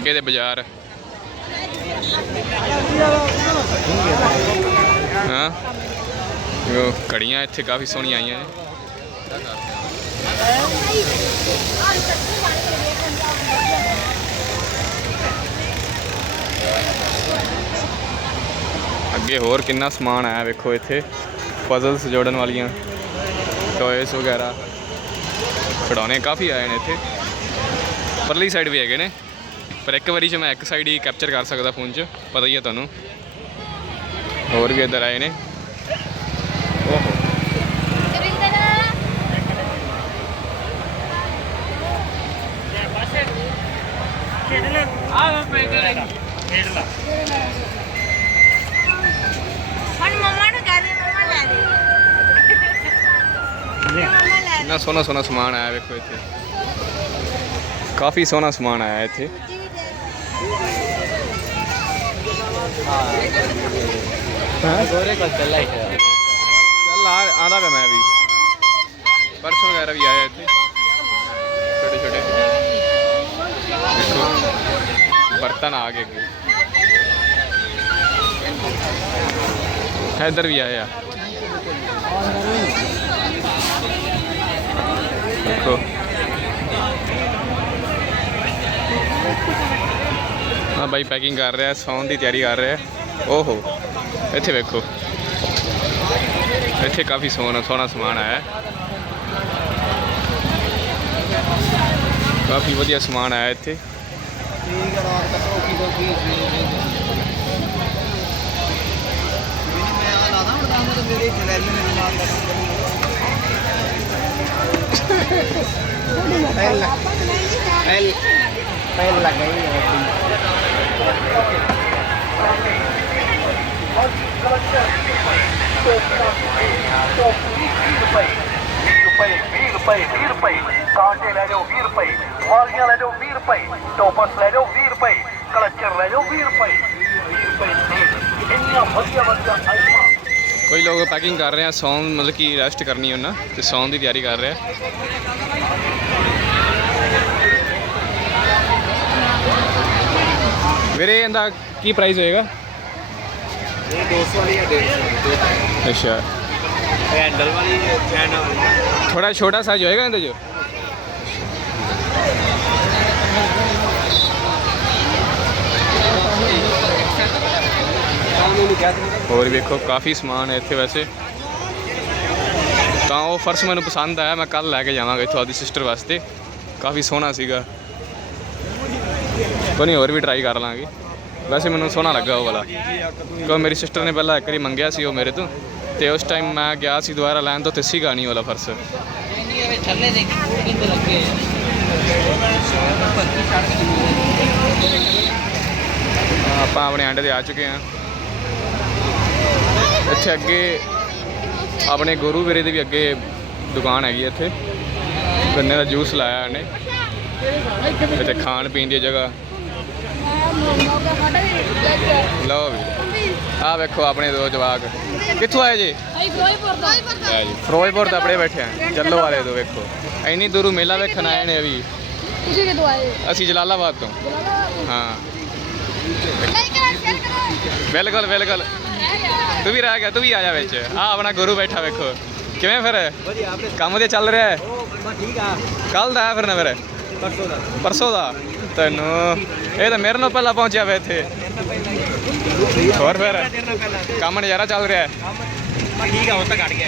ਅੱਗੇ ਦੇ ਬਾਜ਼ਾਰ। ਹਾਂ। ਉਹ ਕੜੀਆਂ ਇੱਥੇ ਕਾਫੀ ਸੋਹਣੀਆਂ ਆਈਆਂ ਨੇ। ਅੱਗੇ ਹੋਰ ਕਿੰਨਾ ਸਮਾਨ ਆਇਆ ਵੇਖੋ ਇੱਥੇ। ਪਜ਼ਲਸ ਜੋੜਨ ਵਾਲੀਆਂ। ਟੋਇਸ ਵਗੈਰਾ। ਖਿਡੌਣੇ ਕਾਫੀ ਆਏ ਨੇ ਇੱਥੇ। ਪਰਲੀ ਸਾਈਡ ਵੀ ਹੈਗੇ ਨੇ। ਪਰ ਇੱਕ ਵਾਰੀ 'ਚ ਮੈਂ ਇੱਕ ਸਾਈਡ ਹੀ ਕੈਪਚਰ ਕਰ ਸਕਦਾ ਫੋਨ 'ਚ ਪਤਾ ਹੀ ਹੈ ਤੁਹਾਨੂੰ। ਹੋਰ ਵੀ ਇੱਧਰ ਆਏ ਨੇ। ਨੂੰ ਕਹਿ ਦੇ ਮੰਮਾ ਲੈ ਦੇ। ਮੰਮਾ ਲੈ ਦੇ। ਇੰਨਾ ਸੋਹਣਾ ਸੋਹਣਾ ਸਮਾਨ ਆਇਆ ਵੇਖੋ ਇੱਥੇ। ਕਾਫੀ ਸੋਹਣਾ ਸਮਾਨ ਆਇਆ ਇੱਥੇ। ਗੋਰੇ ਕੋਲ ਚੱਲਾ ਹੀ ਚੱਲ ਆ ਆਂਦਾ ਪਿਆ ਮੈਂ ਵੀ ਪਰਸ ਵਗੈਰਾ ਵੀ ਆਇਆ ਇੱਥੇ ਛੋਟੇ ਛੋਟੇ ਦੇਖੋ ਬਰਤਨ ਆ ਗਏ ਅੱਗੇ ਇੱਧਰ ਵੀ ਆਇਆ ਬਾਈ ਪੈਕਿੰਗ ਕਰ ਰਿਹਾ ਸੌਣ ਦੀ ਤਿਆਰੀ ਕਰ ਰਿਹਾ। ਓਹੋ ਇੱਥੇ ਵੇਖੋ। ਇੱਥੇ ਕਾਫੀ ਸੋਹਣਾ ਸੋਹਣਾ ਸਮਾਨ ਆਇਆ। ਹੈ ਕਾਫੀ ਵਧੀਆ ਸਮਾਨ ਆਇਆ ਇੱਥੇ। ਪਹਿਲ ਪਹਿਲ ਲੱਗ ਗਈ। ਹੈ ਰੁਪਏ 20 ਰੁਪਏ 20 ਰੁਪਏ ਕਾਂਟੇ ਲੈ ਜਾਓ 20 ਰੁਪਏ ਵਾਲੀਆਂ ਲੈ ਜਾਓ 20 ਰੁਪਏ ਟੋਪਸ ਲੈ ਜਾਓ 20 ਰੁਪਏ ਕਲਚਰ ਲੈ ਜਾਓ 20 ਰੁਪਏ 20 ਰੁਪਏ ਨਹੀਂ ਇੰਨੀਆਂ ਵਧੀਆ ਵਧੀਆ ਆਈਟਮਾਂ ਕੋਈ ਲੋਕ ਪੈਕਿੰਗ ਕਰ ਰਹੇ ਆ ਸੌਣ ਮਤਲਬ ਕਿ ਰੈਸਟ ਕਰਨੀ ਉਹਨਾਂ ਤੇ ਸੌਣ ਦੀ ਤਿਆਰੀ ਕਰ ਰਹੇ ਆ ਵੀਰੇ ਇਹਦਾ ਕੀ ਪ੍ਰਾਈਸ ਹੋਏਗਾ? ਇਹ 200 ਵਾਲੀ ਹੈ 150 ਅੱਛਾ। ਹੈਂਡਲ ਵਾਲੀ ਚੈਨ ਵਾਲੀ ਥੋੜਾ ਛੋਟਾ ਸਾਈਜ਼ ਹੋਏਗਾ ਇਹਦੇ ਜੋ ਹੋਰ ਵੇਖੋ ਕਾਫੀ ਸਮਾਨ ਹੈ ਇੱਥੇ ਵੈਸੇ। ਤਾਂ ਉਹ ਫਰਸ਼ ਮੈਨੂੰ ਪਸੰਦ ਆਇਆ ਮੈਂ ਕੱਲ ਲੈ ਕੇ ਜਾਵਾਂਗਾ ਇੱਥੋਂ ਆਪਦੀ ਸਿਸਟਰ ਵਾਸਤੇ। ਕਾਫੀ ਸੋਹਣਾ ਸੀਗਾ। ਕੋਈ ਨਹੀਂ ਹੋਰ ਵੀ ਟਰਾਈ ਕਰ ਲਾਂਗੇ। ਵੈਸੇ ਮੈਨੂੰ ਸੋਹਣਾ ਲੱਗਾ ਉਹ ਵਾਲਾ। ਕਿਉਂ ਮੇਰੀ ਸਿਸਟਰ ਨੇ ਪਹਿਲਾਂ ਇੱਕ ਵਾਰੀ ਮੰਗਿਆ ਸੀ ਉਹ ਮੇਰੇ ਤੋਂ। ਤੇ ਉਸ ਟਾਈਮ ਮੈਂ ਗਿਆ ਸੀ ਦੁਬਾਰਾ ਲੈਣ ਤੋਂ ਤੇ ਸੀਗਾ ਨਹੀਂ ਵਾਲਾ ਫਰਸ਼ ਥੱਲੇ ਦੇ ਫੂਡ ਕਿੰਨੇ ਲੱਗੇ ਆਪਾਂ ਆਪਣੇ ਅੰਡੇ ਤੇ ਆ ਚੁੱਕੇ ਹਾਂ। ਇੱਥੇ ਅੱਗੇ ਆਪਣੇ ਗੁਰੂ ਵੀਰੇ ਦੀ ਵੀ ਅੱਗੇ ਦੁਕਾਨ ਹੈਗੀ ਇੱਥੇ। ਗੰਨੇ ਦਾ ਜੂਸ ਲਾਇਆ ਇਹਨੇ। ਇੱਥੇ ਖਾਣ ਪੀਣ ਦੀ ਜਗ੍ਹਾ। ਲਓ ਵੀ। ਆਹ ਵੇਖੋ ਆਪਣੇ ਦੋ ਜਵਾਕ। ਕਿੱਥੋਂ ਆਏ ਜੀ? ਲੈ ਜੀ ਫਿਰੋਜ਼ਪੁਰ ਤੋਂ ਆਪਣੇ ਬੈਠੇ ਆ। ਜੱਲੋ ਵਾਲੇ ਤੋਂ ਵੇਖੋ। ਇੰਨੀ ਦੂਰੋਂ ਮੇਲਾ ਵੇਖਣ ਆਏ ਨੇ ਵੀ। ਤੁਸੀਂ ਕਿਦੋਂ ਆਏ? ਅਸੀਂ ਜਲਾਲਾਬਾਦ ਤੋਂ। ਹਾਂ। ਬਿਲਕੁਲ ਬਿਲਕੁਲ। ਤੂੰ ਵੀ ਰਹਿ ਗਿਆ ਤੂੰ ਵੀ ਆ ਜਾ ਵਿੱਚ। ਆ ਆਪਣਾ ਗੁਰੂ ਬੈਠਾ ਵੇਖੋ। ਕਿਵੇਂ ਫਿਰ? ਵਧੀਆ ਆਪਣੇ ਕੰਮ ਤੇ ਚੱਲ ਰਿਹਾ ਹੈ? ਠੀਕ ਆ। ਕੱਲ ਦਾ ਆਇਆ ਫਿਰ ਨਾ ਫਿਰ? ਪਰਸੋਂ ਦਾ। ਪਰਸੋਂ ਦਾ ਤੈਨੂੰ। ਇਹ ਤਾਂ ਮੇਰੇ ਨਾਲ ਪਹਿਲਾਂ ਪਹੁੰਚਿਆ ਵੇ ਇੱਥੇ। ਹੋਰ ਫਿਰ। ਕੰਮ ਨਜ਼ਾਰਾ ਚੱਲ ਰਿਹਾ। ਹੈ ਠੀਕ ਆ ਹੁਣ ਤਾਂ ਘਟ ਗਿਆ।